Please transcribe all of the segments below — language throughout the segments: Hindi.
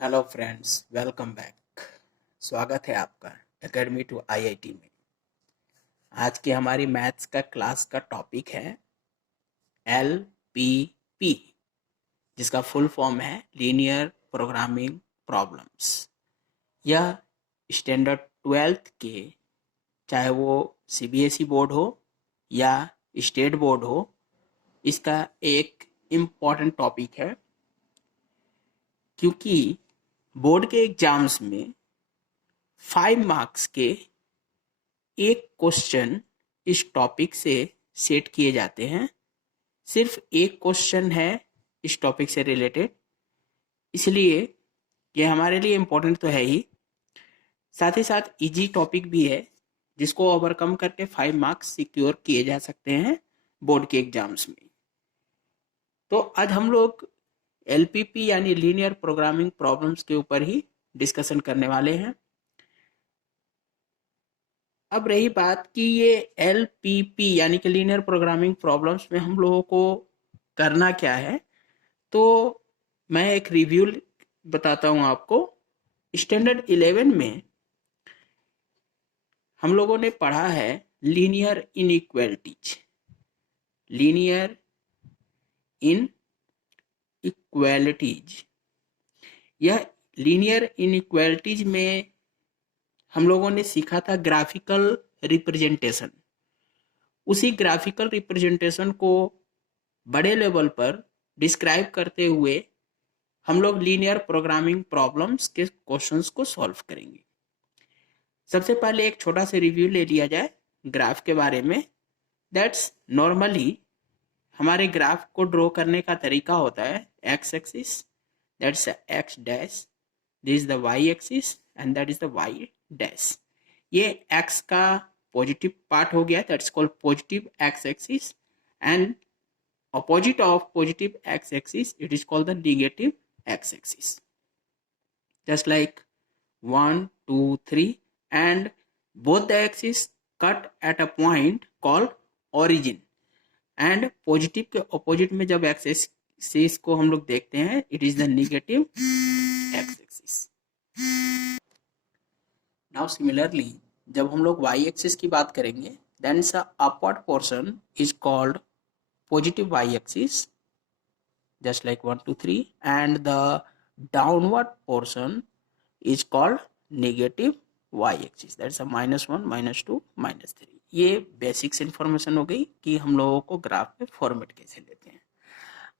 Hello friends, welcome back. स्वागत है आपका एकेडमी टू आईआईटी में। आज की हमारी मैथ्स का क्लास का टॉपिक है एलपीपी, जिसका फुल फॉर्म है लीनियर प्रोग्रामिंग प्रॉब्लम्स। यह स्टैंडर्ड 12th के, चाहे वो सीबीएसई बोर्ड हो या स्टेट बोर्ड हो, इसका एक इम्पॉर्टेंट टॉपिक है, क्योंकि बोर्ड के एग्जाम्स में 5 मार्क्स के एक क्वेश्चन इस टॉपिक से सेट किए जाते हैं। सिर्फ एक क्वेश्चन है इस टॉपिक से रिलेटेड, इसलिए ये हमारे लिए इम्पोर्टेंट तो है ही, साथ ही साथ इजी टॉपिक भी है, जिसको ओवरकम करके 5 मार्क्स सिक्योर किए जा सकते हैं बोर्ड के एग्जाम्स में। तो आज हम लोग एलपीपी यानी लीनियर प्रोग्रामिंग प्रॉब्लम्स के ऊपर ही डिस्कशन करने वाले हैं। अब रही बात कि ये एलपीपी यानी कि लीनियर प्रोग्रामिंग प्रॉब्लम्स में हम लोगों को करना क्या है, तो मैं एक रिव्यू बताता हूं आपको। स्टैंडर्ड 11 में हम लोगों ने पढ़ा है लीनियर इनइक्वालिटीज। लीनियर इनइक्वालिटीज, यह लीनियर इनइक्वालिटीज में हम लोगों ने सीखा था ग्राफिकल रिप्रेजेंटेशन। उसी ग्राफिकल रिप्रेजेंटेशन को बड़े लेवल पर डिस्क्राइब करते हुए हम लोग लीनियर प्रोग्रामिंग प्रॉब्लम्स के क्वेश्चंस को सॉल्व करेंगे। सबसे पहले एक छोटा सा रिव्यू ले लिया जाए ग्राफ के बारे में। दैट्स नॉर्मली हमारे ग्राफ को ड्रॉ करने का तरीका होता है X axis, that's X dash, this is the Y axis and that is the Y dash. ये एक्स का पॉजिटिव पार्ट हो गया, that's called positive X axis, and opposite of positive x-axis it is called the negative x-axis, just like 1 2 3, and both the axes cut at a point called origin, and positive के ऑपोजिट में जब एक्स एक्सिस को हम लोग देखते हैं it is the negative X axis. Now similarly जब हम लोग वाई एक्सिस की बात करेंगे, then the upward portion is called positive y-axis, just like 1 2 3, and the downward portion is called negative y-axis, that's a -1 -2 -3। ये बेसिक्स इंफॉर्मेशन हो गई कि हम लोगों को ग्राफ में फॉर्मेट कैसे लेते हैं।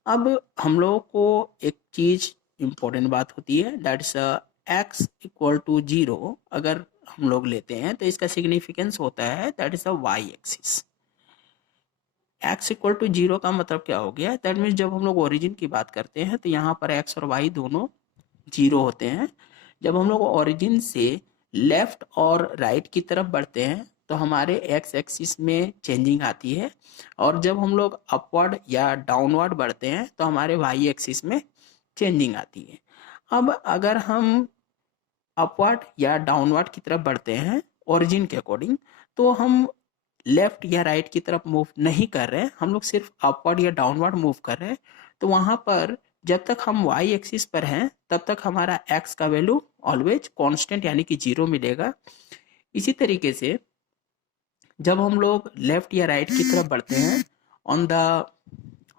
अब हम लोगों को एक चीज इंपॉर्टेंट बात होती है, दैट्स x इक्वल टू 0 अगर हम लोग लेते हैं तो इसका सिग्निफिकेंस होता है that is the Y axis. x equal to 0 का मतलब क्या हो गया, दैट मीन्स जब हम लोग ओरिजिन की बात करते हैं तो यहाँ पर x और y दोनों 0 होते हैं। जब हम लोग ओरिजिन से लेफ्ट और राइट की तरफ बढ़ते हैं तो हमारे x एक्सिस में चेंजिंग आती है, और जब हम लोग अपवर्ड या डाउनवर्ड बढ़ते हैं तो हमारे y एक्सिस में चेंजिंग आती है। अब अगर हम अपवर्ड या डाउनवर्ड की तरफ बढ़ते हैं ओरिजिन के अकॉर्डिंग, तो हम लेफ्ट या राइट की तरफ मूव नहीं कर रहे हैं, हम लोग सिर्फ अपवर्ड या डाउनवर्ड मूव कर रहे हैं। तो वहां पर जब तक हम वाई एक्सिस पर हैं तब तक हमारा एक्स का वैल्यू ऑलवेज कांस्टेंट यानी कि 0 मिलेगा। इसी तरीके से जब हम लोग लेफ्ट या राइट की तरफ बढ़ते हैं ऑन द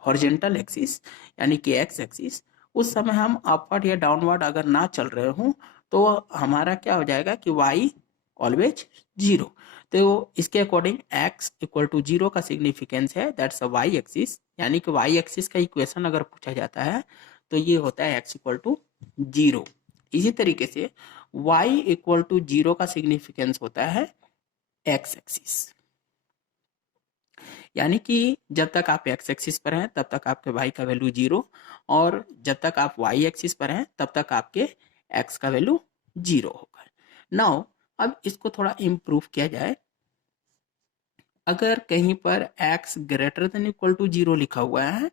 हॉरिजॉन्टल एक्सिस यानी कि एक्स एक्सिस, उस समय हम अपवर्ड या डाउनवर्ड अगर ना चल रहे हों तो हमारा क्या हो जाएगा कि वाई ऑलवेज 0। तो इसके अकॉर्डिंग x इक्वल टू 0 का सिग्निफिकेंस है दैट्स अ वाई एक्सिस, यानी कि वाई एक्सिस का इक्वेशन अगर पूछा जाता है तो ये होता है x इक्वल टू 0। इसी तरीके से y इक्वल टू 0 का सिग्निफिकेंस होता है x एक्सिस, यानी कि जब तक आप x एक्सिस पर हैं तब तक आपके y का वैल्यू 0, और जब तक आप y एक्सिस पर हैं तब तक आपके x का वैल्यू 0 होगा। नाउ अब इसको थोड़ा इम्प्रूव किया जाए। अगर कहीं पर x greater than equal to 0 लिखा हुआ है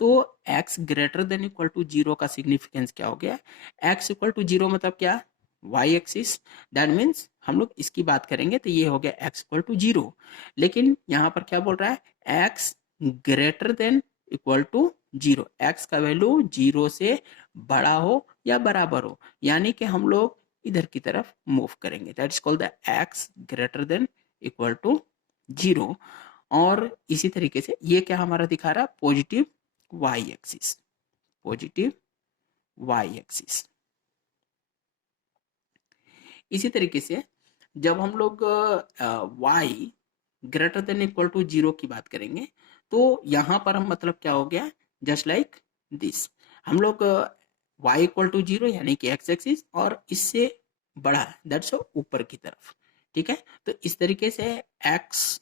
तो x greater than equal to 0 का सिग्निफिकेंस क्या हो गया, x इक्वल टू 0 मतलब क्या, y एक्सिस। दैट मीन्स हम लोग इसकी बात करेंगे तो ये हो गया x इक्वल टू 0, लेकिन यहाँ पर क्या बोल रहा है x greater than equal to 0, x का वैल्यू 0 से बड़ा हो या बराबर हो, यानी कि हम लोग इधर की तरफ मूव करेंगे। That is called the x greater than equal to 0। और इसी तरीके से ये क्या हमारा दिखा रहा है, positive y axis, positive y axis. इसी तरीके से जब हम लोग y greater than equal to 0 की बात करेंगे तो यहां पर हम मतलब क्या हो गया, जस्ट लाइक दिस, हम लोग y इक्वल टू 0 यानी कि x एक्सिस और इससे बड़ा दैट्स ऊपर की तरफ, ठीक है। तो इस तरीके से x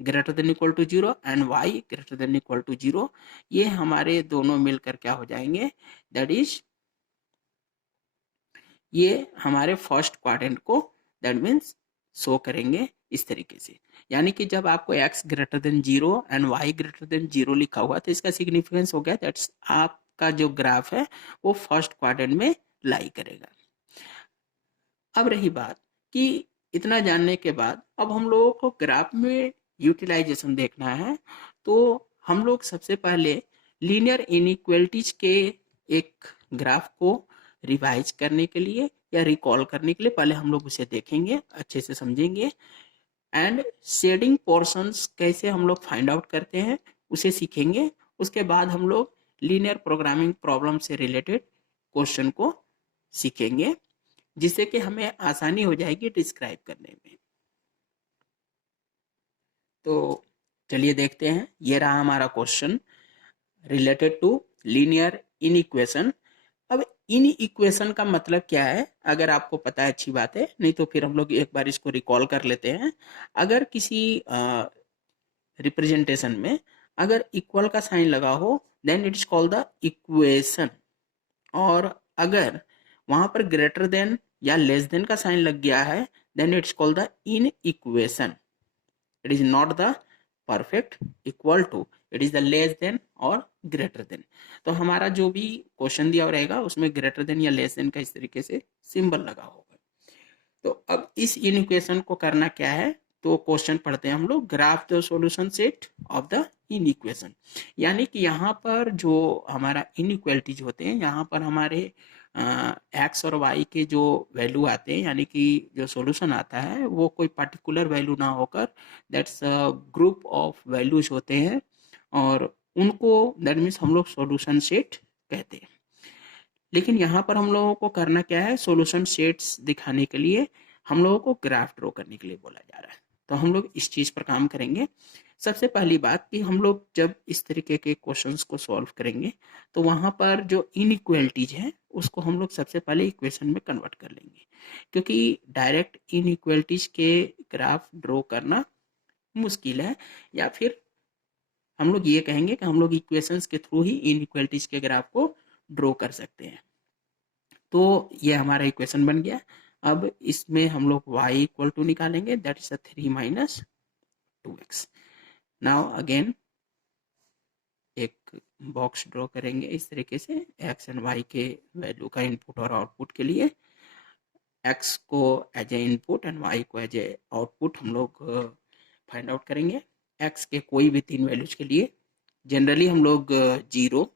greater than equal to 0 and y greater than equal to 0, ये हमारे दोनों मिलकर क्या हो जाएंगे, दैट इज ये हमारे फर्स्ट क्वाड्रेंट को दैट मीन्स शो करेंगे इस तरीके से। यानी कि जब आपको x greater then 0 and y greater then 0 लिखा हुआ तो इसका सिग्निफिकेंस हो गया दैट्स आपका जो ग्राफ है वो फर्स्ट क्वाड्रेंट में लाई करेगा। अब रही बात कि इतना जानने के बाद अब हम लोगों को ग्राफ में यूटिलाइजेशन देखना है, तो हम लोग सबसे पहले लीनियर इनइक्वालिटीज के एक ग्राफ को रिवाइज करने के लिए या रिकॉल करने के लिए पहले हम लोग उसे देखेंगे, अच्छे से समझेंगे, एंड शेडिंग पोर्शंस कैसे हम लोग फाइंड आउट करते हैं उसे सीखेंगे। उसके बाद हम लोग लीनियर प्रोग्रामिंग प्रॉब्लम से रिलेटेड क्वेश्चन को सीखेंगे, जिससे कि हमें आसानी हो जाएगी डिस्क्राइब करने में। तो चलिए देखते हैं, ये रहा हमारा question related to linear inequation. अब इन इक्वेशन का मतलब क्या है, अगर आपको पता है अच्छी बात है, नहीं तो फिर हम लोग एक बार इसको रिकॉल कर लेते हैं। अगर किसी रिप्रेजेंटेशन में अगर इक्वल का साइन लगा हो then it is called the equation, और अगर वहां पर ग्रेटर देन या लेस देन का साइन लग गया है then it's called the inequation. It is not the perfect equal to, it is the less than और ग्रेटर देन। तो हमारा जो भी क्वेश्चन दिया रहेगा उसमें ग्रेटर देन या लेस देन का इस तरीके से सिंबल लगा होगा। तो अब इस इन इक्वेशन को करना क्या है, तो क्वेश्चन पढ़ते हैं हम लोग, graph the solution set of the in equation. यानी कि यहाँ पर जो हमारा इन इक्वलिटीज होते हैं, यहाँ पर हमारे एक्स और वाई के जो वैल्यू आते हैं, यानी कि जो सॉल्यूशन आता है वो कोई पर्टिकुलर वैल्यू ना होकर दैट्स ग्रुप ऑफ वैल्यूज होते हैं, और उनको दैट मीन्स हम लोग सॉल्यूशन सेट कहते हैं। लेकिन यहाँ पर हम लोगों को करना क्या है, सॉल्यूशन सेट्स दिखाने के लिए हम लोगों को ग्राफ ड्रॉ करने के लिए बोला जा रहा है। तो हम लोग इस चीज पर काम करेंगे। सबसे पहली बात कि हम लोग जब इस तरीके के क्वेश्चंस को सॉल्व करेंगे तो वहां पर जो इनइक्वालिटीज है उसको हम लोग सबसे पहले इक्वेशन में कन्वर्ट कर लेंगे, क्योंकि डायरेक्ट इनइक्वालिटीज के ग्राफ ड्रॉ करना मुश्किल है, या फिर हम लोग ये कहेंगे कि हम लोग इक्वेशंस के थ्रू ही इनइक्वालिटीज के ग्राफ को ड्रॉ कर सकते हैं। तो ये हमारा इक्वेशन बन गया। अब इसमें हम लोग y इक्वल टू निकालेंगे, that is 3 minus 2x। Now again एक बॉक्स ड्रॉ करेंगे इस तरीके से x एंड y के वैल्यू का इनपुट और आउटपुट के लिए। x को as a input and y को एज ए आउटपुट हम लोग फाइंड आउट करेंगे। x के कोई भी 3 वैल्यूज के लिए जनरली हम लोग 0,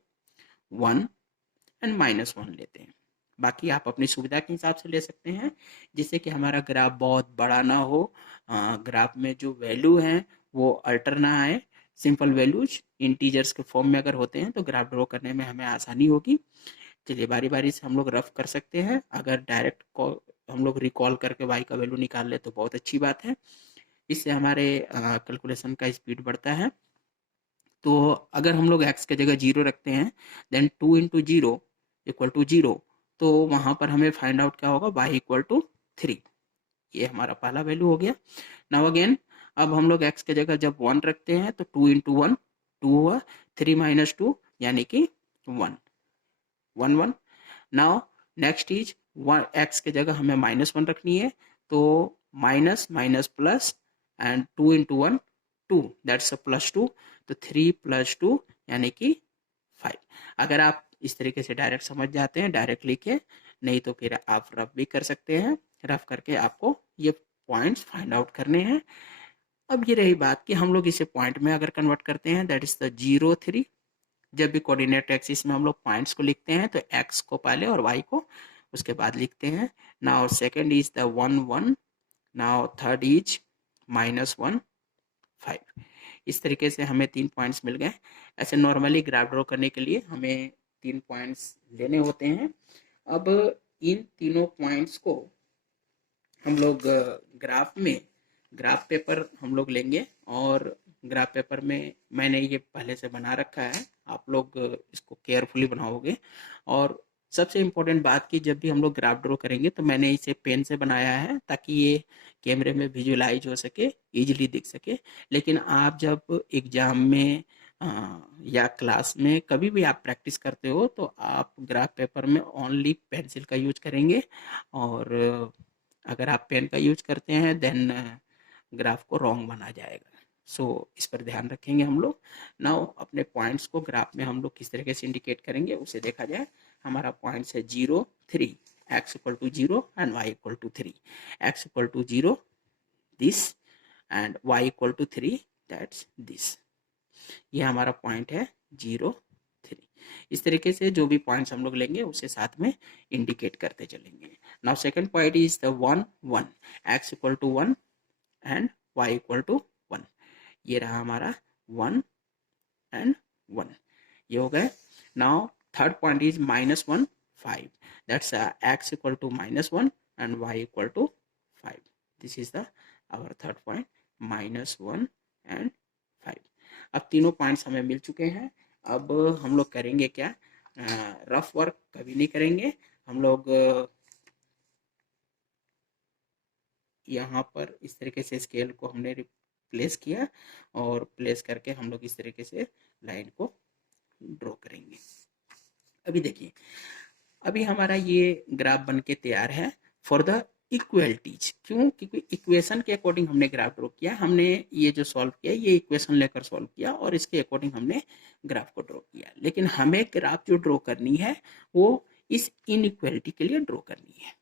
1 एंड -1 लेते हैं। बाकी आप अपनी सुविधा के हिसाब से ले सकते हैं, जिससे कि हमारा ग्राफ बहुत बड़ा ना हो, ग्राफ में जो वैल्यू हैं वो अल्टर ना आए। सिंपल वैल्यूज इंटीजर्स के फॉर्म में अगर होते हैं तो ग्राफ ड्रॉ करने में हमें आसानी होगी। चलिए बारी बारी से हम लोग रफ कर सकते हैं। अगर डायरेक्ट हम लोग रिकॉल करके y का वैल्यू निकाल ले तो बहुत अच्छी बात है, इससे हमारे कैलकुलेशन का स्पीड बढ़ता है। तो अगर हम लोग x के जगह 0 रखते हैं देन 2 इंटू 0 इक्वल टू 0, तो वहां पर हमें फाइंड आउट क्या होगा, y इक्वल टू 3। ये हमारा पहला वैल्यू हो गया। नाउ अगेन अब हम लोग x के जगह जब 1 रखते हैं तो 2 इंटू 1 2 हुआ, 3 माइनस 2 यानी कि 1 1 1। नाउ नेक्स्ट इज x के जगह हमें -1 रखनी है, तो minus minus plus and 2 into 1 2 that's +2, तो 3 + 2 यानी कि 5। अगर आप इस तरीके से डायरेक्ट समझ जाते हैं डायरेक्ट लिखे, नहीं तो फिर आप रफ भी कर सकते हैं। रफ करके आपको ये पॉइंट्स फाइंड आउट करने हैं। अब ये रही बात कि हम लोग इसे पॉइंट में अगर कन्वर्ट करते हैं दैट इज द 0 3 जब भी कोऑर्डिनेट एक्सिस में हम लोग पॉइंट्स को लिखते हैं तो एक्स को पहले और वाई को उसके बाद लिखते हैं। Now second is the 1 1, now third is -1 5। इस तरीके से हमें 3 पॉइंट्स मिल गए। ऐसे नॉर्मली ग्राफ ड्रॉ करने के लिए हमें 3 पॉइंट्स लेने होते हैं। अब इन तीनों पॉइंट्स को हम लोग ग्राफ पेपर हम लोग लेंगे, और ग्राफ पेपर में मैंने ये पहले से बना रखा है, आप लोग इसको केयरफुली बनाओगे। और सबसे इम्पोर्टेंट बात की, जब भी हम लोग ग्राफ ड्रॉ करेंगे तो मैंने इसे पेन से बनाया है ताकि ये कैमरे में विजुअलाइज हो सके, इजीली दिख सके। लेकिन आप जब एग्जाम में या क्लास में कभी भी आप प्रैक्टिस करते हो तो आप ग्राफ पेपर में ओनली पेंसिल का यूज करेंगे, और अगर आप पेन का यूज करते हैं देन ग्राफ को रॉन्ग बना जाएगा। सो इस पर ध्यान रखेंगे हम लोग। नाउ अपने पॉइंट्स को ग्राफ में हम लोग किस तरीके से इंडिकेट करेंगे उसे देखा जाए। हमारा पॉइंट्स है 0 3, x equal to 0 and y equal to 3, x equal to 0 this and y equal to 3 that's this. ये हमारा पॉइंट है 0 3। इस तरीके से जो भी पॉइंट्स हम लोग लेंगे उसे साथ में इंडिकेट करते चलेंगे। Now second point is the 1 1, x equal to 1 and y equal to 1। ये रहा हमारा 1 एंड 1, ये हो गए। Now third point is -1 5, that's x equal to -1 and y equal to 5। This is the our third point, -1 and 5। अब तीनों पॉइंट्स हमें मिल चुके हैं। अब हम लोग करेंगे क्या, रफ वर्क कभी नहीं करेंगे हम लोग। यहाँ पर इस तरीके से स्केल को हमने प्लेस किया, और प्लेस करके हम लोग इस तरीके से लाइन को ड्रॉ करेंगे। अभी देखिए, अभी हमारा ये ग्राफ बन के तैयार है फॉर द इक्वलिटीज। क्यों? क्योंकि इक्वेशन के अकॉर्डिंग हमने ग्राफ ड्रॉ किया। हमने ये जो सॉल्व किया ये इक्वेशन लेकर सॉल्व किया, और इसके अकॉर्डिंग हमने ग्राफ को ड्रॉ किया। लेकिन हमें ग्राफ जो ड्रॉ करनी है वो इस इनइक्वालिटी के लिए ड्रॉ करनी है।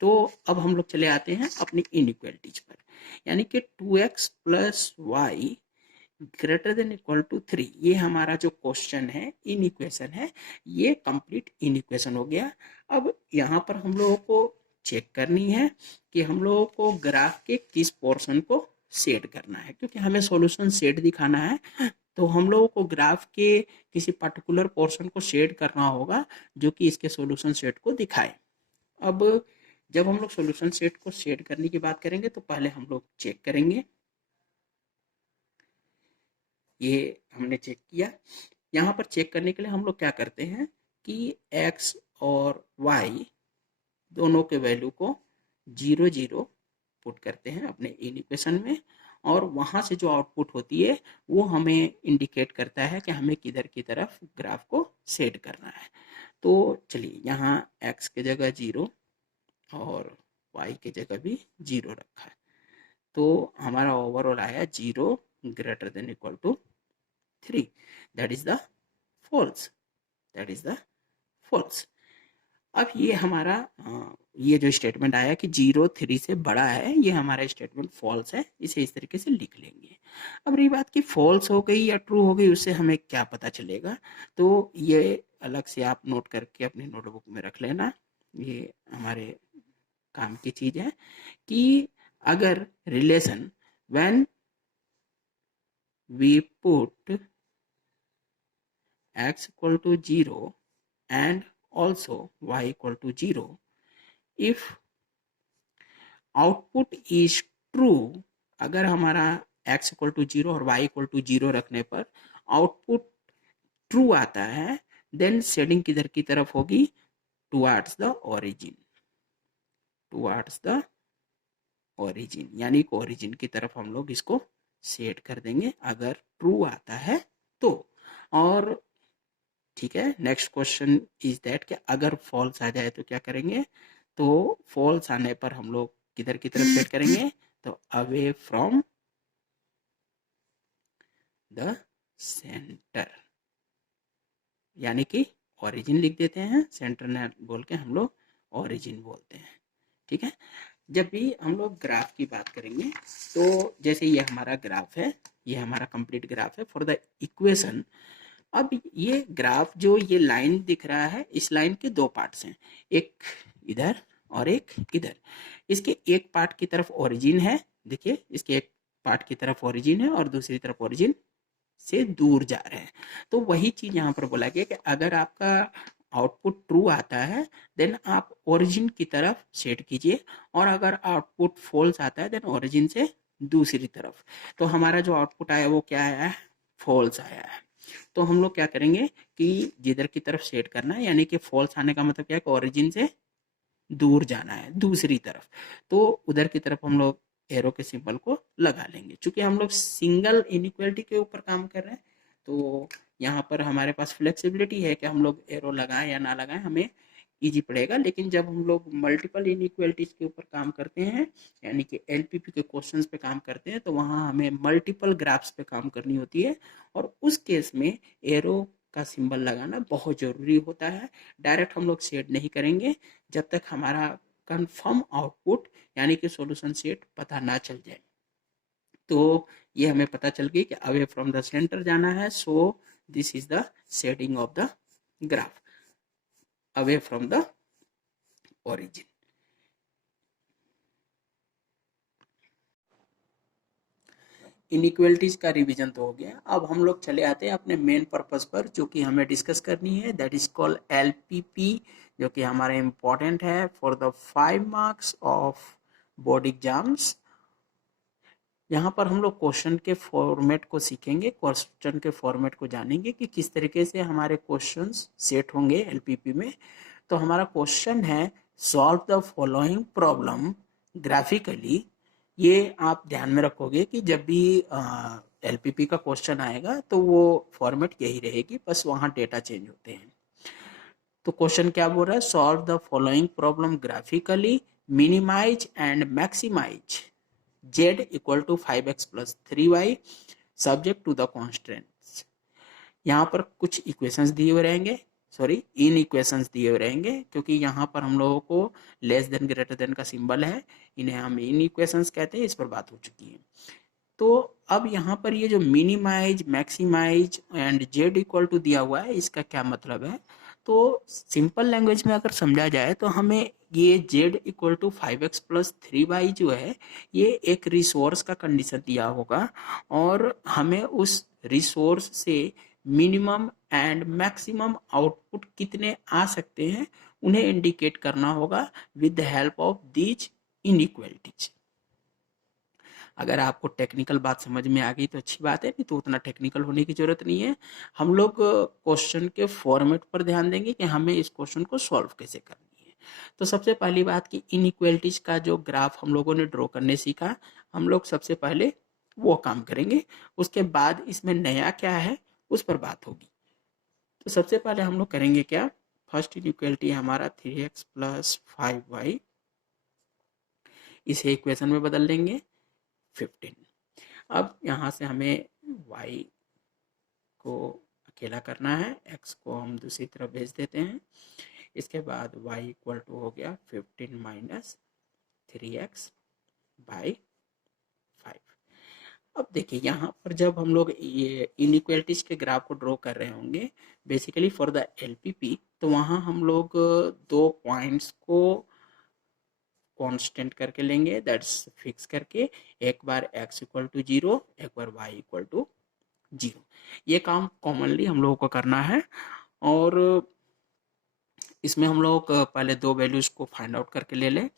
तो अब हम लोग चले आते हैं अपनी इनइक्वालिटीज पर, यानी कि 2x plus Y greater than equal to 3। ये हमारा जो क्वेश्चन है, इन इक्वेशन है, ये कंप्लीट इन इक्वेशन हो गया। अब यहाँ पर हम लोगों को चेक करनी है कि हम लोगों को ग्राफ के किस पोर्शन को सेट करना है, क्योंकि हमें सॉल्यूशन सेट दिखाना है। तो हम लोगों को ग्राफ के किसी पर्टिकुलर पोर्शन को शेड करना होगा जो कि इसके सॉल्यूशन सेट को दिखाए। अब जब हम लोग सॉल्यूशन सेट को शेड करने की बात करेंगे तो पहले हम लोग चेक करेंगे। ये हमने चेक किया। यहाँ पर चेक करने के लिए हम लोग क्या करते हैं कि x और y दोनों के वैल्यू को 0 0 पुट करते हैं अपने इन इक्वेशन में, और वहाँ से जो आउटपुट होती है वो हमें इंडिकेट करता है कि हमें किधर की तरफ ग्राफ को सेट करना है। तो चलिए, यहाँ x की जगह 0 और y की जगह भी 0 रखा है। तो हमारा ओवरऑल आया 0 greater than equal to 3, that is the false, that is the false. अब ये हमारा ये जो स्टेटमेंट आया कि 0 3 से बड़ा है, ये हमारा स्टेटमेंट फॉल्स है। इसे इस तरीके से लिख लेंगे। अब रही बात कि फॉल्स हो गई या ट्रू हो गई, उससे हमें क्या पता चलेगा, तो ये अलग से आप नोट करके अपनी नोटबुक में रख लेना। ये हमारे काम की चीज है कि अगर relation when we put x equal to 0 and also y equal to 0, if output is true, अगर हमारा x equal to 0 और y equal to 0 रखने पर आउटपुट ट्रू आता है, देन शेडिंग किधर की तरफ होगी, towards the origin, towards the origin, यानी कि ओरिजिन की तरफ हम लोग इसको सेट कर देंगे अगर ट्रू आता है तो। और ठीक है, नेक्स्ट क्वेश्चन इज दैट कि अगर फॉल्स आ जाए तो क्या करेंगे, तो फॉल्स आने पर हम लोग किधर की तरफ सेट करेंगे, तो अवे फ्रॉम द सेंटर, यानी कि ओरिजिन लिख देते हैं, सेंटर न बोल के हम लोग ओरिजिन बोलते हैं। ठीक है, जब भी हम लोग ग्राफ की बात करेंगे तो जैसे ये हमारा ग्राफ है, ये हमारा कंप्लीट ग्राफ है फॉर द इक्वेशन अब ये ग्राफ जो ये लाइन दिख रहा है, इस लाइन के दो पार्ट्स हैं, एक इधर और एक इधर। इसके एक पार्ट की तरफ ओरिजिन है, देखिए इसके एक पार्ट की तरफ ओरिजिन है और दूसरी तरफ ओरिजिन से दूर जा रहे हैं। तो वही चीज यहाँ पर बोला गया कि अगर आपका आउटपुट ट्रू आता है देन आप ओरिजिन की तरफ सेट कीजिए, और अगर आउटपुट फॉल्स आता है देन ओरिजिन से दूसरी तरफ। तो हमारा जो आउटपुट आया वो क्या आया है, फॉल्स आया है। तो हम लोग क्या करेंगे कि जिधर की तरफ सेट करना है, यानी कि फॉल्स आने का मतलब क्या है कि ओरिजिन से दूर जाना है दूसरी तरफ, तो उधर की तरफ हम लोग एरो के सिंबल को लगा लेंगे। चूंकि हम लोग सिंगल इनइक्वालिटी के ऊपर काम कर रहे हैं तो यहाँ पर हमारे पास फ्लेक्सिबिलिटी है कि हम लोग एरो लगाएं या ना लगाएं, हमें इजी पड़ेगा। लेकिन जब हम लोग मल्टीपल इनइक्वालिटीज के ऊपर काम करते हैं, यानी कि एलपीपी के क्वेश्चंस पे काम करते हैं, तो वहाँ हमें मल्टीपल ग्राफ्स पे काम करनी होती है, और उस केस में एरो का सिंबल लगाना बहुत ज़रूरी होता है। डायरेक्ट हम लोग सेट नहीं करेंगे जब तक हमारा कंफर्म आउटपुट यानी कि सॉल्यूशन सेट पता ना चल जाए। तो ये हमें पता चल गई कि अवे फ्रॉम द सेंटर जाना है, so this is the shedding of the graph away from the origin. Inequalities का रिवीजन तो हो गया, अब हम लोग चले आते हैं अपने मेन पर्पस पर जो कि हमें डिस्कस करनी है, दैट इज कॉल्ड एलपीपी, जो कि हमारा इम्पोर्टेंट है for the 5 marks of board exams. यहाँ पर हम लोग क्वेश्चन के फॉर्मेट को सीखेंगे, क्वेश्चन के फॉर्मेट को जानेंगे कि किस तरीके से हमारे क्वेश्चंस सेट होंगे एलपीपी में। तो हमारा क्वेश्चन है solve the following problem graphically. ये आप ध्यान में रखोगे कि जब भी एलपीपी का क्वेश्चन आएगा तो वो फॉर्मेट यही रहेगी, बस वहाँ डेटा चेंज होते हैं। तो क्वेश्चन क्या बोल रहा है, solve the following problem graphically, minimise and maximise z equal to 5x plus 3y subject to the constants. यहाँ पर कुछ इक्वेशंस दिए हुए रहेंगे, सॉरी इन इक्वेशंस दिए हुए रहेंगे, क्योंकि यहाँ पर हम लोगों को लेस देन ग्रेटर देन का सिंबल है, इन्हें हम इन इक्वेशंस कहते हैं, इस पर बात हो चुकी है। तो अब यहाँ पर ये जो minimise, maximise and Z equal to दिया हुआ है, इसका क्या मतलब है। तो सिंपल लैंग्वेज में अगर समझा जाए तो हमें ये Z equal to 5x plus 3y जो है ये एक रिसोर्स का कंडीशन दिया होगा, और हमें उस रिसोर्स से मिनिमम एंड मैक्सिमम आउटपुट कितने आ सकते हैं उन्हें इंडिकेट करना होगा with the help of these inequalities. अगर आपको टेक्निकल बात समझ में आ गई तो अच्छी बात है, नहीं तो उतना टेक्निकल होने की जरूरत नहीं है। हम लोग क्वेश्चन के फॉर्मेट पर ध्यान देंगे कि हमें इस क्वेश्चन को सॉल्व कैसे करनी है। तो सबसे पहली बात कि इनइक्वालिटीज का जो ग्राफ हम लोगों ने ड्रॉ करने सीखा, हम लोग सबसे पहले वो काम करेंगे, उसके बाद इसमें नया क्या है उस पर बात होगी। तो सबसे पहले हम लोग करेंगे क्या, फर्स्ट इनइक्वालिटी हमारा 3x प्लस 5y, इसे इक्वेशन में बदल देंगे 15। अब यहाँ से हमें y को अकेला करना है, x को हम दूसरी तरफ भेज देते हैं। इसके बाद y इक्वल टू हो गया 15 माइनस 3x बाई 5। अब देखिए यहाँ पर जब हम लोग ये इनइक्वालिटीज के ग्राफ को ड्रॉ कर रहे होंगे बेसिकली फॉर द एलपीपी, तो वहाँ हम लोग दो पॉइंट्स को कांस्टेंट करके लेंगे, दैट्स फिक्स करके, एक बार x इक्वल टू 0, एक बार y इक्वल टू 0। ये काम कॉमनली हम लोगों को करना है, और इसमें हम लोग पहले दो वैल्यूज को फाइंड आउट करके ले लें।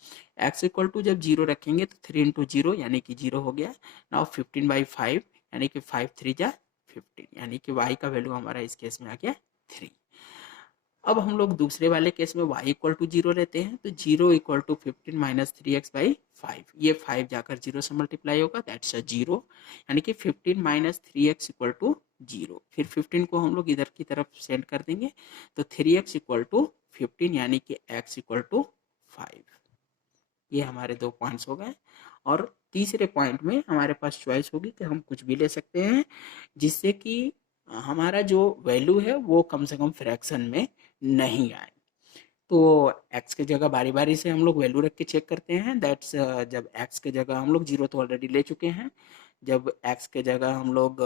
x इक्वल टू जब 0 रखेंगे तो 3 इंटू 0 यानी कि 0 हो गया। नाउ 15 बाई 5 यानी कि 5 3 जा 15, यानी कि y का वैल्यू हमारा इस केस में आ गया 3। अब हम लोग दूसरे वाले केस में y इक्वल टू 0 लेते हैं, तो 0 equal to 15 minus 3x by 5, ये 5 जाकर 0 से मल्टीप्लाई होगा, दैट्स अ 0, यानी कि 15 माइनस 3x इक्वल टू 0। फिर 15 को हम लोग इधर की तरफ सेंड कर देंगे, तो 3x इक्वल टू 15 यानी कि x इक्वल टू 5। ये हमारे दो पॉइंट्स हो गए, और तीसरे पॉइंट में हमारे पास चॉइस होगी कि हम कुछ भी ले सकते हैं जिससे कि हमारा जो वैल्यू है वो कम से कम फ्रैक्शन में नहीं आए। तो x के जगह बारी बारी से हम लोग वैल्यू रख के चेक करते हैं, दैट्स जब x के जगह हम लोग 0 तो ऑलरेडी ले चुके हैं, जब x के जगह हम लोग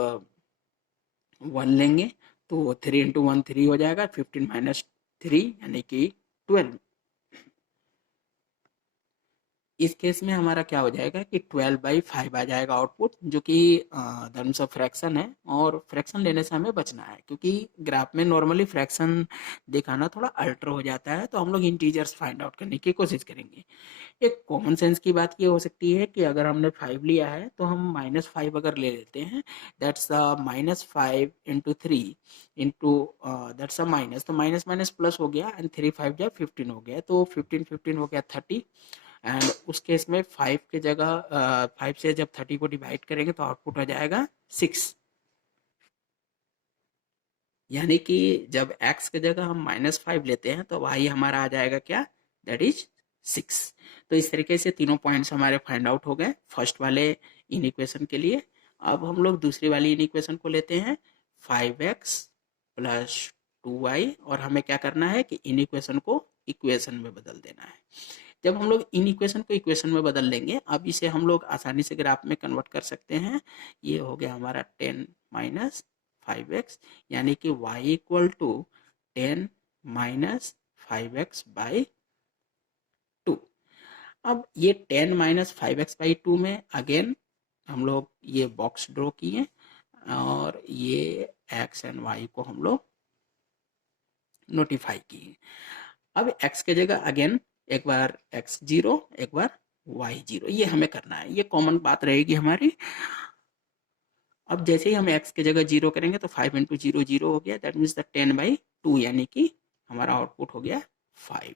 1 लेंगे तो 3 × 1 3 हो जाएगा, 15 माइनस 3 यानी कि 12। इस केस में हमारा क्या हो जाएगा कि 12/5 आ जाएगा आउटपुट, जो कि टर्म्स ऑफ फ्रैक्शन है, और फ्रैक्शन लेने से हमें बचना है क्योंकि ग्राफ में नॉर्मली फ्रैक्शन दिखाना थोड़ा अल्टर हो जाता है, तो हम लोग इंटीजर्स फाइंड आउट करने की कोशिश करेंगे। एक कॉमन सेंस की बात ये हो सकती है कि अगर हमने 5 लिया है तो हम -5 अगर ले लेते हैं, that's -5 × 3 into that's a minus, तो माइनस माइनस प्लस हो गया, एंड 3 5 जा 15 हो गया, तो 15 15 हो गया 30। एंड उस केस में 5 के जगह 5 से जब 30 को डिवाइड करेंगे तो आउटपुट आ जाएगा 6। यानी कि जब x की जगह हम -5 लेते हैं तो y हमारा आ जाएगा क्या, दैट इज 6। तो इस तरीके से तीनों पॉइंट्स हमारे फाइंड आउट हो गए फर्स्ट वाले इन इक्वेशन के लिए। अब हम लोग दूसरी वाली इन इक्वेशन को लेते हैं, 5x प्लस 2y, और हमें क्या करना है कि इन इक्वेशन को इक्वेशन में बदल देना है। जब हम लोग इन इक्वेशन को इक्वेशन में बदल लेंगे, अब इसे हम लोग आसानी से ग्राफ में कन्वर्ट कर सकते हैं। ये हो गया हमारा 10 माइनस 5x, यानी कि y equal to 10 minus 5x/2। अब ये 10 माइनस 5x/2 में अगेन हम लोग ये बॉक्स ड्रॉ किए, और ये x एंड y को हम लोग नोटिफाई किए। अब x के जगह अगेन एक बार x0, एक बार y0, ये हमें करना है, ये कॉमन बात रहेगी हमारी। अब जैसे ही हम x के जगह 0 करेंगे तो 5 × 0 0 हो गया, दैट मीन्स द 10/2, यानी कि हमारा आउटपुट हो गया 5।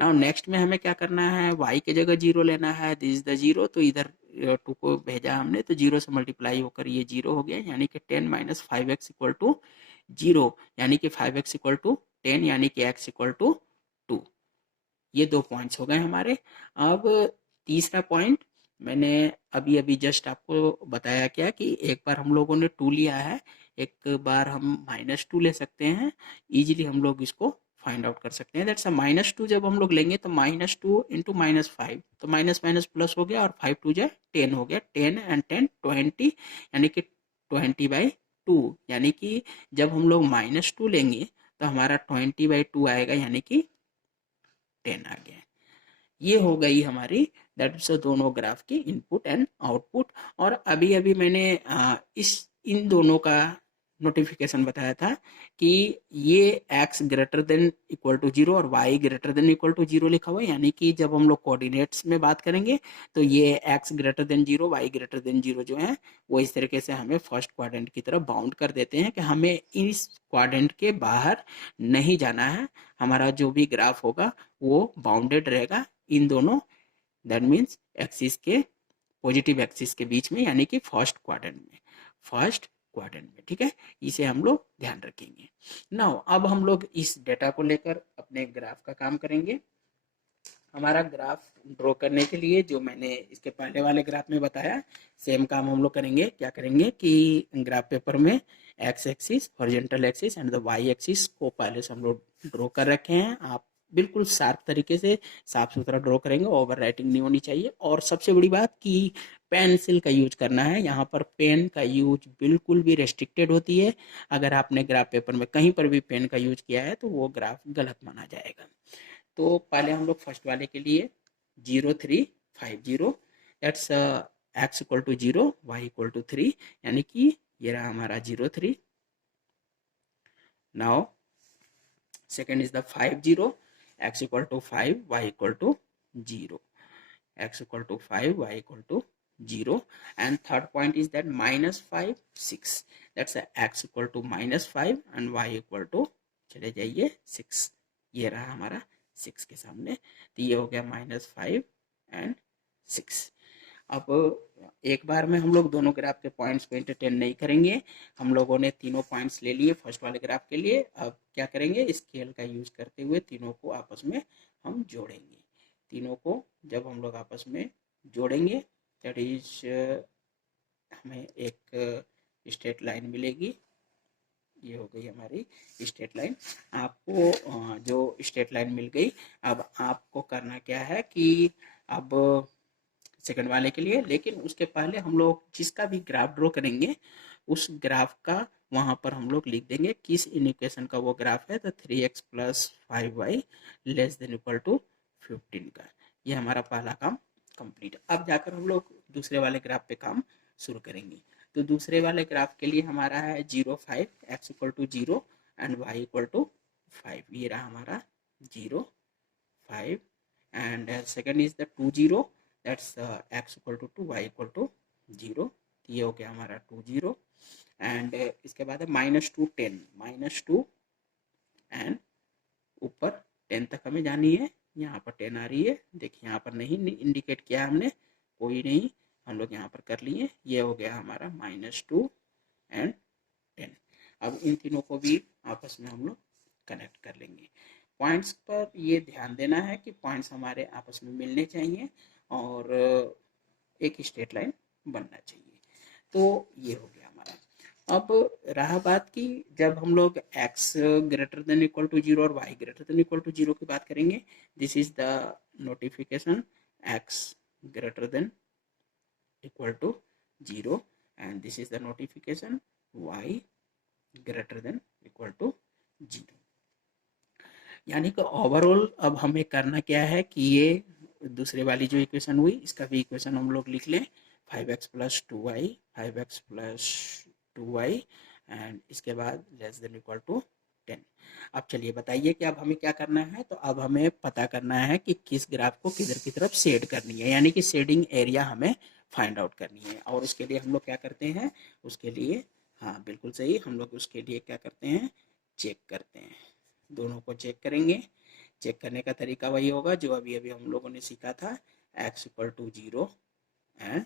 नाउ नेक्स्ट में हमें क्या करना है, y के जगह 0 लेना है, दिस इज द 0, तो इधर 2 को भेजा हमने, तो 0 से मल्टीप्लाई होकर ये 0 हो गया, यानी कि 10 माइनस 5x इक्वल टू 0, यानी कि 5x इक्वल टू 10, यानी कि x इक्वल टू 2। ये 2 पॉइंट्स हो गए हमारे। अब तीसरा पॉइंट मैंने अभी अभी जस्ट आपको बताया क्या कि एक बार हम लोगों ने 2 लिया है, एक बार हम -2 ले सकते हैं, इजीली हम लोग इसको फाइंड आउट कर सकते हैं। दैट्स -2 जब हम लोग लेंगे तो -2 इंटू -5, तो माइनस माइनस प्लस हो गया, और 5 2 जा 10 हो गया, 10 एंड 10 20, यानी कि 20/2, यानी कि जब हम लोग -2 लेंगे तो हमारा 20/2 आएगा, यानी कि 10 आ गया। ये हो गई हमारी दैट इज दोनों ग्राफ की इनपुट एंड आउटपुट। और अभी अभी मैंने इन दोनों का नोटिफिकेशन बताया था कि ये x greater than equal to 0 और y greater than equal to 0 लिखा हुआ है, यानी कि जब हम लोग कोऑर्डिनेट्स में बात करेंगे तो ये x greater then 0 y greater then 0 जो है वो इस तरीके से हमें फर्स्ट क्वाड्रेंट की तरफ बाउंड कर देते हैं कि हमें इस क्वाड्रेंट के बाहर नहीं जाना है, हमारा जो भी ग्राफ होगा वो बाउंडेड रहेगा इन दोनों, दैट मीन्स एक्सिस के पॉजिटिव एक्सिस के बीच में, यानी कि फर्स्ट क्वाड्रेंट में, फर्स्ट क्वाड्रेंट में, ठीक है। इसे हम लोग ध्यान रखेंगे। नाउ अब हम लोग इस डेटा को लेकर अपने ग्राफ का काम करेंगे। हमारा ग्राफ ड्रॉ करने के लिए जो मैंने इसके पहले वाले ग्राफ में बताया, सेम काम हम लोग करेंगे। क्या करेंगे कि ग्राफ पेपर में X axis, horizontal axis and the Y axis को पहले से हम लोग ड्रॉ कर रखे हैं। आप बिल्कुल साफ तरीके से साफ सुथरा ड्रॉ करेंगे, ओवर राइटिंग नहीं होनी चाहिए। और सबसे बड़ी बात कि पेंसिल का यूज करना है, यहाँ पर पेन का यूज बिल्कुल भी रेस्ट्रिक्टेड होती है। अगर आपने ग्राफ पेपर में कहीं पर भी पेन का यूज किया है तो वो ग्राफ गलत माना जाएगा। तो पहले हम लोग फर्स्ट वाले के लिए 0 3 5 0, that's x equal to 0 y equal to 3, यानी कि ये रहा हमारा 0 3। Now second is the 5 0, x equal to 5 y equal to 0, x equal to 5 y equal to 0। And third point is that -5 6, that's x equal to -5 and y equal to, चले जाइए 6, ये रहा हमारा 6 के सामने, तो ये हो गया -5 एंड 6। अब एक बार में हम लोग दोनों ग्राफ के पॉइंट्स को एंटरटेन नहीं करेंगे। हम लोगों ने तीनों पॉइंट्स ले लिए फर्स्ट वाले ग्राफ के लिए। अब क्या करेंगे, स्केल का यूज करते हुए तीनों को आपस में हम जोड़ेंगे। तीनों को जब हम लोग आपस में जोड़ेंगे, दैट इज हमें एक स्ट्रेट लाइन मिलेगी। ये हो गई हमारी स्ट्रेट लाइन। आपको जो स्ट्रेट लाइन मिल गई, अब आपको करना क्या है कि अब सेकंड वाले के लिए, लेकिन उसके पहले हम लोग जिसका भी ग्राफ ड्रॉ करेंगे उस ग्राफ का वहाँ पर हम लोग लिख देंगे किस इक्वेशन का वो ग्राफ है, तो 3x plus 5y less than equal to 15 का। ये हमारा पहला काम कंप्लीट। अब जाकर हम लोग दूसरे वाले ग्राफ पे काम शुरू करेंगे। तो दूसरे वाले ग्राफ के लिए हमारा है 0 5, x equal to 0 and y equal to 5। ये रहा हमारा 0 5 and second is the 2 0, that's x equal to 2 y equal to 0। ये हो गया हमारा 2 0 एंड इसके बाद है -2 10, -2 एंड ऊपर 10 तक हमें जानी है। यहाँ पर 10 आ रही है, देखिए यहाँ पर नहीं इंडिकेट किया हमने, कोई नहीं, हम लोग यहाँ पर कर लिए। ये हो गया हमारा -2 एंड 10। अब इन तीनों को भी आपस में हम लोग कनेक्ट कर लेंगे। पॉइंट्स पर ये ध्यान देना है कि पॉइंट्स हमारे आपस में मिलने चाहिए और एक स्ट्रेट लाइन बनना चाहिए। तो ये हो गया हमारा। अब रहा बात की जब हम लोग x greater than equal to 0 और y greater than equal to 0 की बात करेंगे, this is the notification x greater than equal to 0 and this is the notification y greater than equal to 0। यानी कि ओवरऑल अब हमें करना क्या है कि ये दूसरे वाली जो इक्वेशन हुई इसका भी इक्वेशन हम लोग लिख लें, 5x plus 2y, 5x plus 2y and इसके बाद लेस देन इक्वल टू 10। अब चलिए बताइए कि अब हमें क्या करना है। तो अब हमें पता करना है कि किस ग्राफ को किधर की तरफ शेड करनी है, यानी कि शेडिंग एरिया हमें फाइंड आउट करनी है। और उसके लिए हम लोग क्या करते हैं, उसके लिए हाँ बिल्कुल सही, हम लोग उसके लिए क्या करते हैं, चेक करते हैं। दोनों को चेक करेंगे। चेक करने का तरीका वही होगा जो अभी अभी हम लोगों ने सीखा था, x equal to 0 and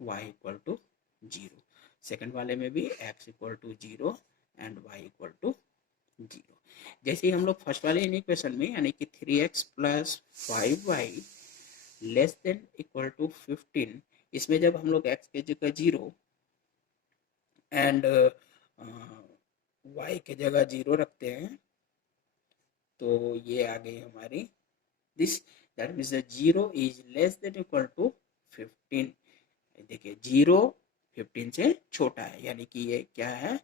y equal to 0। Second वाले में भी x equal to 0 and y equal to 0। जैसे ही हम लोग फर्स्ट वाले इक्वेशन में यानी कि 3x plus 5y less than equal to 15, इसमें जब हम लोग x के जगह 0 एंड y के जगह 0 रखते हैं तो ये आ गई हमारी दिस, दैट मीन्स 0 इज लेस देन इक्वल टू 15। देखिए 0 15 से छोटा है, यानी कि ये क्या है,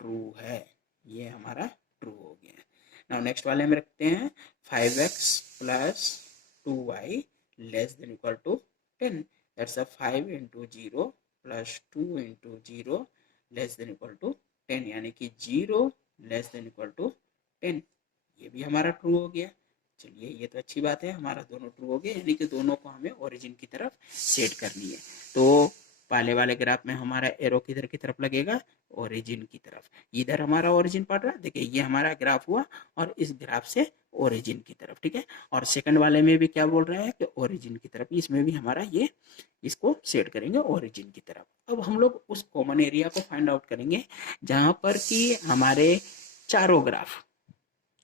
ट्रू है। ये हमारा ट्रू हो गया। नाउ नेक्स्ट वाले में रखते हैं 5x plus 2y less than equal to 10, that's 5 into 0 plus 2 into 0 less than equal to 10, यानी कि 0 लेस देन इक्वल टू 10। ये भी हमारा ट्रू हो गया। चलिए ये तो अच्छी बात है, हमारा दोनों ट्रू हो गए, यानी कि दोनों को हमें ओरिजिन की तरफ सेट करनी है। तो पहले वाले ग्राफ में हमारा एरो किधर की तरफ लगेगा, ओरिजिन की तरफ। इधर हमारा ओरिजिन पड़ रहा है, देखिए ये हमारा ग्राफ हुआ और इस ग्राफ से ओरिजिन की तरफ, ठीक है। और सेकंड वाले में भी क्या बोल रहा है कि ओरिजिन की तरफ, इसमें भी हमारा ये इसको सेट करेंगे ओरिजिन की तरफ। अब हम लोग उस कॉमन एरिया को फाइंड आउट करेंगे जहां पर कि हमारे चारों ग्राफ,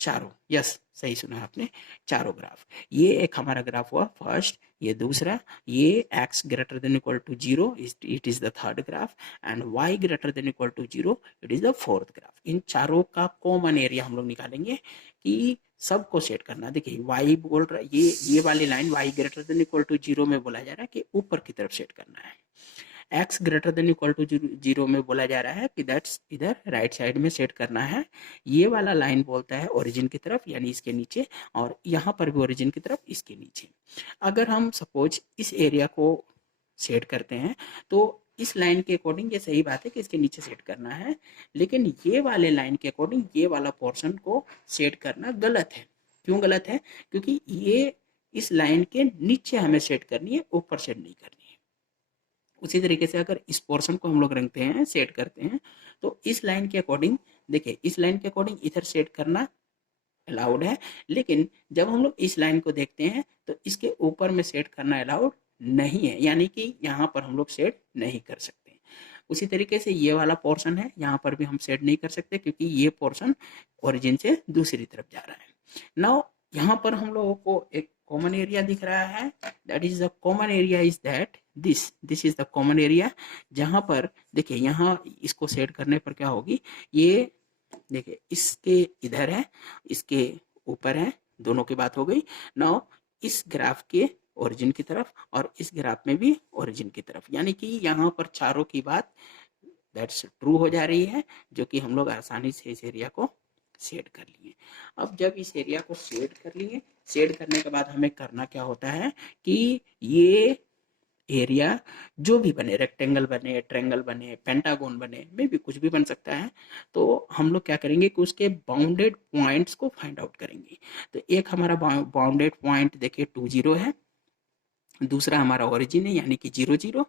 चारों, यस सही सुना आपने, चारों ग्राफ। ये एक हमारा ग्राफ हुआ फर्स्ट, ये दूसरा, ये x greater than equal to 0 it is the third graph and y greater than equal to 0 it is the fourth graph. इन चारों का कॉमन एरिया हम लोग निकालेंगे कि सबको सेट करना। देखिए y बोल रहा है, ये वाली line y greater than equal to 0 में बोला जा रहा है कि ऊपर की तरफ सेट करना है। x greater than equal to 0 में बोला जा रहा है कि दैट्स इधर राइट साइड में सेट करना है। ये वाला लाइन बोलता है ओरिजिन की तरफ, यानी इसके नीचे, और यहाँ पर भी ओरिजिन की तरफ, इसके नीचे। अगर हम सपोज इस एरिया को सेट करते हैं तो इस लाइन के अकॉर्डिंग ये सही बात है कि इसके नीचे सेट करना है, लेकिन ये वाले लाइन के अकॉर्डिंग ये वाला पोर्शन को सेट करना गलत है। क्यों गलत है, क्योंकि ये इस लाइन के नीचे हमें सेट करनी है, ऊपर सेट नहीं करनी है। उसी तरीके से अगर इस पोर्शन को हम लोग रखते हैं, सेट करते हैं, तो इस लाइन के अकॉर्डिंग, देखिए इस लाइन के अकॉर्डिंग इधर सेट करना अलाउड है, लेकिन जब हम लोग इस लाइन को देखते हैं तो इसके ऊपर में सेट करना अलाउड नहीं है, यानी कि यहाँ पर हम लोग सेट नहीं कर सकते। उसी तरीके से ये वाला पोर्शन है, यहाँ पर भी हम सेट नहीं कर सकते क्योंकि ये पोर्शन ओरिजिन से दूसरी तरफ जा रहा है। नाउ यहाँ पर हम लोगों को एक कॉमन एरिया दिख रहा है, that is the common area is that this is the common area, जहां पर देखिए यहाँ इसको सेट करने पर क्या होगी, ये देखिए इसके इधर है, इसके ऊपर है, दोनों की बात हो गई। नाउ इस ग्राफ के ओरिजिन की तरफ और इस ग्राफ में भी ओरिजिन की तरफ, यानी कि यहाँ पर चारों की बात दैट्स ट्रू हो जा रही है, जो कि हम लोग आसानी से इस एरिया को शेड कर लिए। अब जब इस एरिया को शेड कर लिए, शेड करने के बाद हमें करना क्या होता है कि ये एरिया जो भी बने, रेक्टेंगल बने, ट्रायंगल बने, पेंटागन बने, में भी कुछ भी बन सकता है, तो हम लोग क्या करेंगे कि उसके बाउंडेड पॉइंट्स को फाइंड आउट करेंगे। तो एक हमारा बाउंडेड पॉइंट देखिए 2 0 है, दूसरा हमारा ओरिजिन है यानी कि 0 0,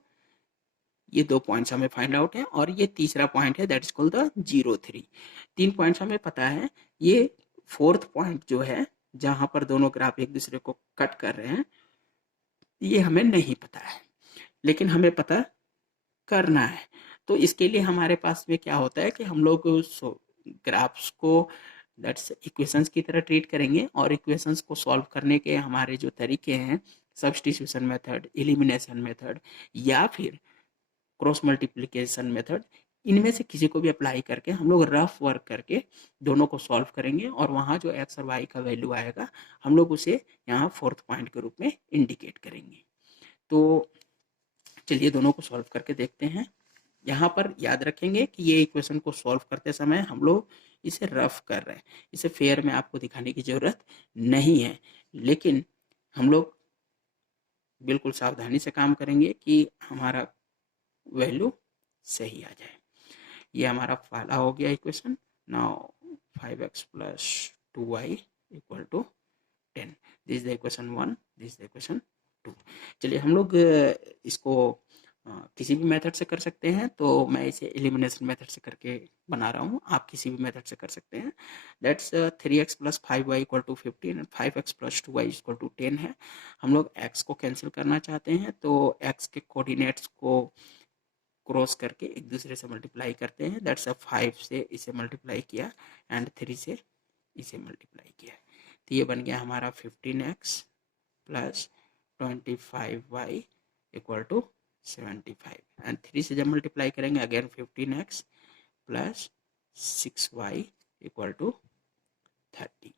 ये 2 पॉइंट्स हमें फाइंड आउट है, और ये तीसरा पॉइंट है that is called the 0 3। 3 points हमें पता है। ये फोर्थ पॉइंट जो है जहां पर दोनों ग्राफ एक दूसरे को कट कर रहे हैं, ये हमें नहीं पता है, लेकिन हमें पता करना है। तो इसके लिए हमारे पास में क्या होता है कि हम लोग ग्राफ्स को दैट्स इक्वेशंस की तरह ट्रीट करेंगे, और इक्वेशंस को सॉल्व करने के हमारे जो तरीके हैं, सब्स्टिट्यूशन मेथड, एलिमिनेशन मेथड, या फिर क्रॉस मल्टीप्लिकेशन मेथड, इनमें से किसी को भी अप्लाई करके हम लोग रफ वर्क करके दोनों को सॉल्व करेंगे, और वहाँ जो एक्स और वाई का वैल्यू आएगा हम लोग उसे यहाँ फोर्थ पॉइंट के रूप में इंडिकेट करेंगे। तो चलिए दोनों को सॉल्व करके देखते हैं। यहाँ पर याद रखेंगे कि ये इक्वेशन को सॉल्व करते समय हम लोग इसे रफ कर रहे हैं, इसे फेयर में आपको दिखाने की जरूरत नहीं है, लेकिन हम लोग बिल्कुल सावधानी से काम करेंगे कि हमारा वैल्यू सही आ जाए। ये हमारा पहला हो गया equation. Now 5x plus 2y equal to 10, this is the equation 1, this is the equation 2। चलिए हम लोग इसको किसी भी मेथड से कर सकते हैं, तो मैं इसे एलिमिनेशन मेथड से करके बना रहा हूँ, आप किसी भी मेथड से कर सकते हैं। That's 3x plus 5y equal to 15 and 5x plus 2y equal to 10 है। हम लोग x को कैंसिल करना चाहते हैं, तो x के कोऑर्डिनेट्स को क्रॉस करके एक दूसरे से मल्टीप्लाई करते हैं। दैट्स 5 से इसे मल्टीप्लाई किया एंड 3 से इसे मल्टीप्लाई किया, तो ये बन गया हमारा 15x plus 25y equal to 75, and 3 से जब मल्टीप्लाई करेंगे again 15x plus 6y equal to 30।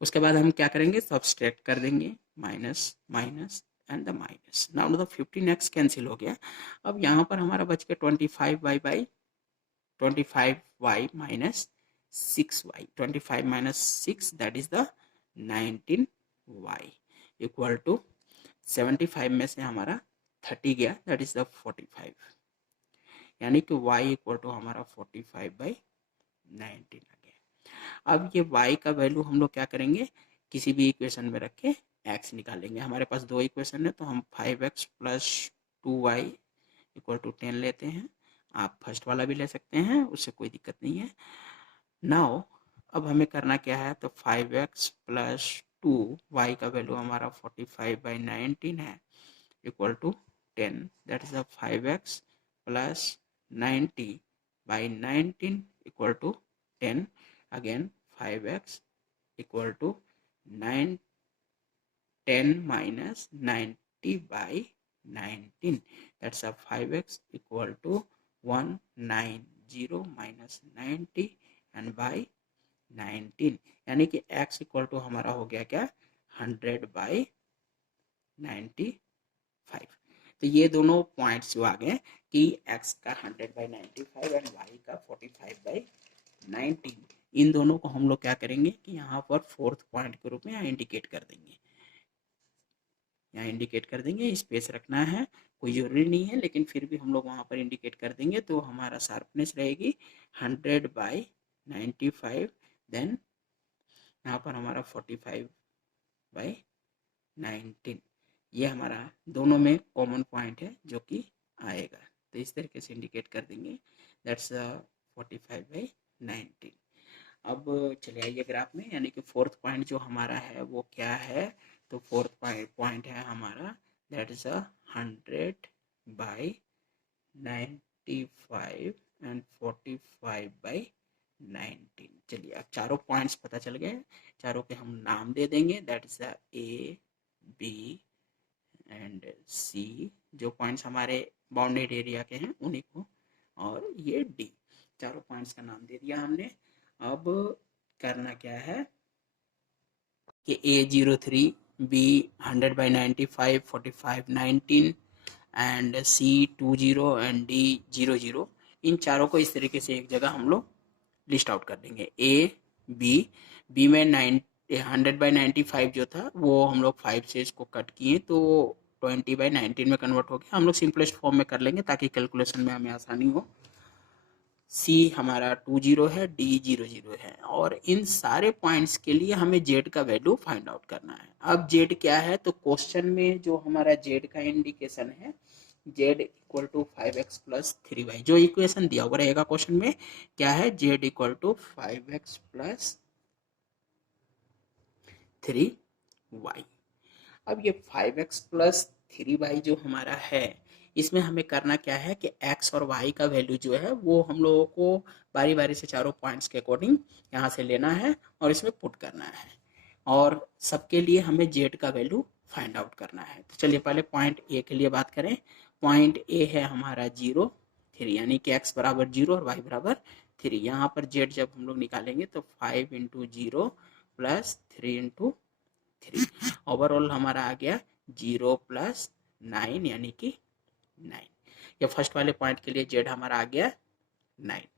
उसके बाद हम क्या करेंगे, सब्सट्रैक्ट कर देंगे, minus minus and the minus. Now the 15x cancel हो गया। अब यहाँ पर हमारा बच के 25y by 25y minus 6y, 25 minus 6 that is the 19y equal to 75 में से हमारा 30 गया, दैट इज द 45, यानी कि y इक्वल टू हमारा 45 बाई 19 आ गया। अब ये y का वैल्यू हम लोग क्या करेंगे, किसी भी इक्वेशन में रख के x निकालेंगे। हमारे पास दो इक्वेशन है, तो हम 5x plus 2y equal to 10 लेते हैं। आप फर्स्ट वाला भी ले सकते हैं, उससे कोई दिक्कत नहीं है। नाउ अब हमें करना क्या है, तो 5x प्लस 2y का वैल्यू हमारा 45 बाई 19 है equal to 10, that is 5x plus 90 by 19 equal to 10, again 5x equal to 10 minus 90 by 19, that's a 5x equal to 190 minus 90 and by 19, यानी कि x इक्वल टू हमारा हो गया क्या, 100 बाई 95। तो ये दोनों पॉइंट्स जो आ गए कि x का 100 बाई 95 एंड y का 45 बाई 19, इन दोनों को हम लोग क्या करेंगे कि यहाँ पर फोर्थ पॉइंट के रूप में यहाँ इंडिकेट कर देंगे, यहाँ इंडिकेट कर देंगे। स्पेस रखना है कोई जरूरी नहीं है, लेकिन फिर भी हम लोग वहाँ पर इंडिकेट कर देंगे, तो हमारा शार्पनेस रहेगी 100 बाई 95, देन यहाँ पर हमारा 45 बाई 19, ये हमारा दोनों में कॉमन पॉइंट है जो कि आएगा, तो इस तरीके से इंडिकेट कर देंगे, दैट्स 45 बाई 19। अब चले आइए ग्राफ में, यानी कि फोर्थ पॉइंट जो हमारा है वो क्या है, तो फोर्थ पॉइंट है हमारा that is 100 by 95 and 45 by 19। चलिए अब चारों पॉइंट्स पता चल गए, चारों के हम नाम दे देंगे, that is A B and C, जो पॉइंट्स हमारे बाउंडेड एरिया के हैं उन्हीं को, और ये डी, चारों पॉइंट्स का नाम दे दिया हमने। अब करना क्या है कि A03, B 100 by 95, 45 19, and C20 and D00, इन चारों को इस तरीके से एक जगह हम लोग लिस्ट आउट कर देंगे। बी में 100/95 जो था वो हम लोग 5 से इसको कट किए तो 20/19 में कन्वर्ट हो गया। हम लोग सिंपलेस्ट फॉर्म में कर लेंगे ताकि कैलकुलेशन में हमें आसानी हो। सी हमारा 20 है, D00 है, और इन सारे पॉइंट्स के लिए हमें जेड का वैल्यू फाइंड आउट करना है। अब जेड क्या है, तो क्वेश्चन में जो हमारा जेड का इंडिकेशन है, Z equal to 5x plus 3y, जो इक्वेशन दिया हुआ रहेगा क्वेश्चन में क्या है, Z equal to 5x plus 3y। अब ये 5x प्लस 3y जो हमारा है, इसमें हमें करना क्या है कि x और y का वैल्यू जो है वो हम लोगों को बारी बारी से चारों पॉइंट्स के अकॉर्डिंग यहाँ से लेना है और इसमें पुट करना है, और सबके लिए हमें z का वैल्यू फाइंड आउट करना है। तो चलिए पहले पॉइंट ए के लिए बात करें। पॉइंट ए है हमारा 0, 3, यानी कि x बराबर 0 और y बराबर 3। यहाँ पर z जब हम लोग निकालेंगे तो 5 इंटू 0 प्लस 3 इंटू 3, ओवरऑल हमारा आ गया 0 प्लस 9 यानी कि 9। ये फर्स्ट वाले पॉइंट के लिए जेड हमारा आ गया 9।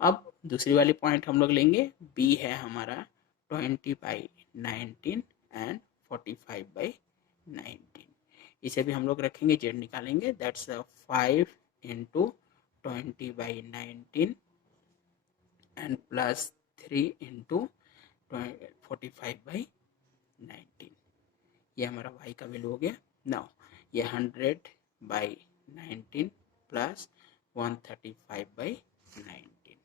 अब दूसरी वाली पॉइंट हम लोग लेंगे, बी है हमारा 20/19 एंड 45/19। इसे भी हम लोग रखेंगे, जेड निकालेंगे, that's 5 into 20/19 and plus 3 into 45/19। ये हमारा y का वैल्यू हो गया। नाउ ये 100/19 प्लस 135/19।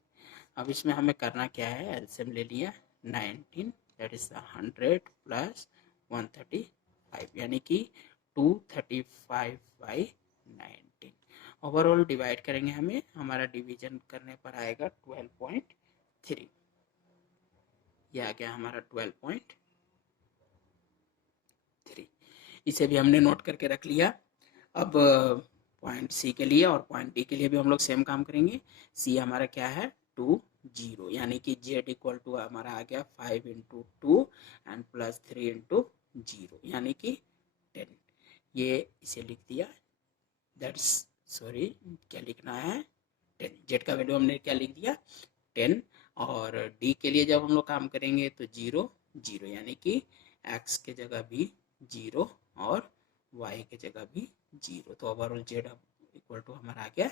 अब इसमें हमें करना क्या है, एलसीएम ले लिया 19, दैट इज 100 प्लस 135 यानी कि 235/19। ओवरऑल डिवाइड करेंगे, हमारा डिवीजन करने पर आएगा 12.3। ये आ गया हमारा 12.3। इसे भी हमने नोट करके रख लिया। अब पॉइंट सी के लिए और पॉइंट डी के लिए भी हम लोग सेम काम करेंगे। सी हमारा क्या है 20, यानी कि जेड इक्वल टू हमारा आ गया 5 इंटू 2 एंड प्लस 3 इंटू 0 यानी कि 10। ये इसे लिख दिया, दैट्स सॉरी क्या लिखना है 10। जेड का वैल्यू हमने क्या लिख दिया 10। और डी के लिए जब हम लोग काम करेंगे तो 0 0 यानी कि एक्स के जगह भी 0 और y के जगह भी 0। तो ओवरऑल जेड इक्वल टू हमारा आ गया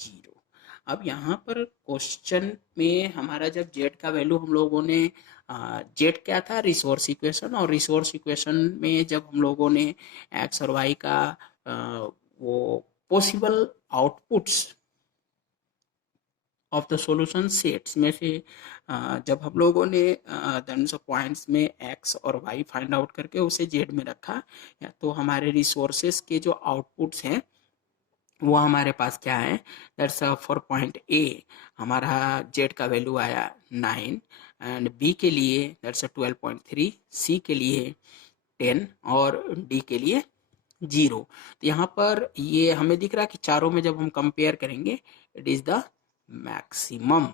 0। अब यहाँ पर क्वेश्चन में हमारा जब जेड का वैल्यू हम लोगों ने, जेड क्या था रिसोर्स इक्वेशन, और रिसोर्स इक्वेशन में जब हम लोगों ने एक्स और वाई का वो possible outputs of the solution sets में से जब हम लोगों ने टर्म्स ऑफ पॉइंट्स में एक्स और वाई फाइंड आउट करके उसे जेड में रखा, तो हमारे रिसोर्सेस के जो आउटपुट्स हैं वो हमारे पास क्या है, दैट्स फॉर पॉइंट ए हमारा जेड का वैल्यू आया 9 एंड बी के लिए दैट्स 12.3, सी के लिए 10 और डी के लिए 0। तो यहाँ पर ये हमें दिख रहा है कि चारों में जब हम कंपेयर करेंगे it is the maximum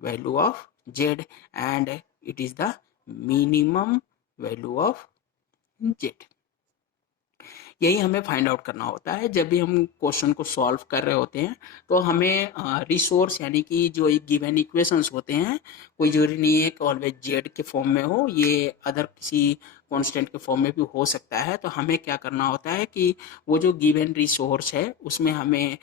value of z and it is the minimum value of z। यही हमें फाइंड आउट करना होता है जब भी हम क्वेश्चन को सॉल्व कर रहे होते हैं। तो हमें रिसोर्स यानी कि जो गिवन इक्वेशंस होते हैं, कोई जरूरी नहीं है कि ऑलवेज जेड के फॉर्म में हो, ये अदर किसी कांस्टेंट के फॉर्म में भी हो सकता है। तो हमें क्या करना होता है कि वो जो गिवन रिसोर्स है उसमें हमें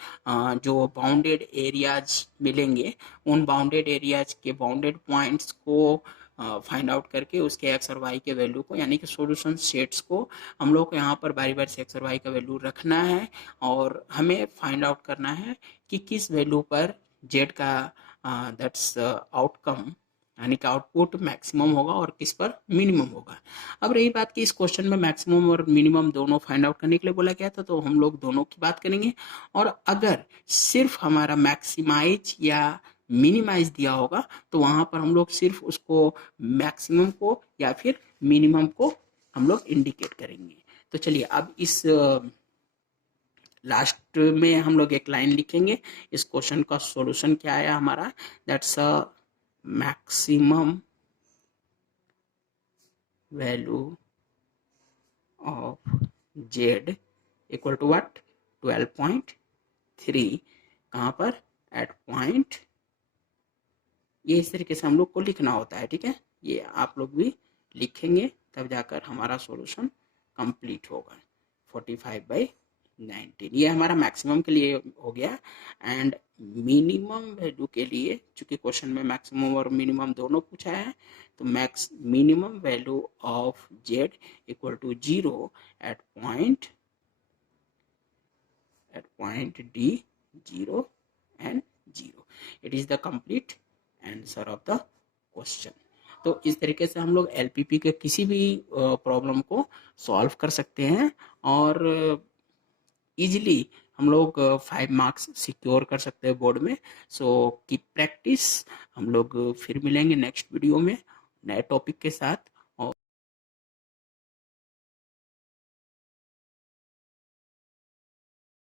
जो बाउंडेड एरियाज मिलेंगे, उन बाउंडेड एरियाज के बाउंडेड पॉइंट्स को फाइंड आउट करके उसके एक्स और वाई के वैल्यू को, यानी कि सॉल्यूशन सेट्स को हम लोग को यहाँ पर बारी बारी से एक्स और वाई का वैल्यू रखना है, और हमें फाइंड आउट करना है कि किस वैल्यू पर जेड का दैट्स आउटकम यानी कि आउटपुट मैक्सिमम होगा और किस पर मिनिमम होगा। अब रही बात कि इस क्वेश्चन में मैक्सिमम और मिनिमम दोनों फाइंड आउट करने के लिए बोला गया था, तो हम लोग दोनों की बात करेंगे। और अगर सिर्फ हमारा मैक्सिमाइज या मिनिमाइज दिया होगा तो वहां पर हम लोग सिर्फ उसको मैक्सिमम को या फिर मिनिमम को हम लोग इंडिकेट करेंगे। तो चलिए अब इस लास्ट में हम लोग एक लाइन लिखेंगे। इस क्वेश्चन का सॉल्यूशन क्या आया हमारा, that's a maximum value of z equal to what 12.3 कहाँ पर एट पॉइंट, ये इस तरीके से हम लोग को लिखना होता है, ठीक है। ये आप लोग भी लिखेंगे तब जाकर हमारा सॉल्यूशन कंप्लीट होगा। 45/19 ये हमारा मैक्सिमम के लिए हो गया। एंड मिनिमम वैल्यू के लिए, चूंकि क्वेश्चन में मैक्सिमम और मिनिमम दोनों पूछा है, तो minimum value of z equal to 0 at point D 0 and 0। It is the complete answer of the question. तो इस तरीके से हम लोग एलपीपी के किसी भी प्रॉब्लम को सॉल्व कर सकते हैं और इजीली हम लोग 5 मार्क्स सिक्योर कर सकते हैं बोर्ड में। So keep practice. हम लोग फिर मिलेंगे नेक्स्ट वीडियो में नए टॉपिक के साथ।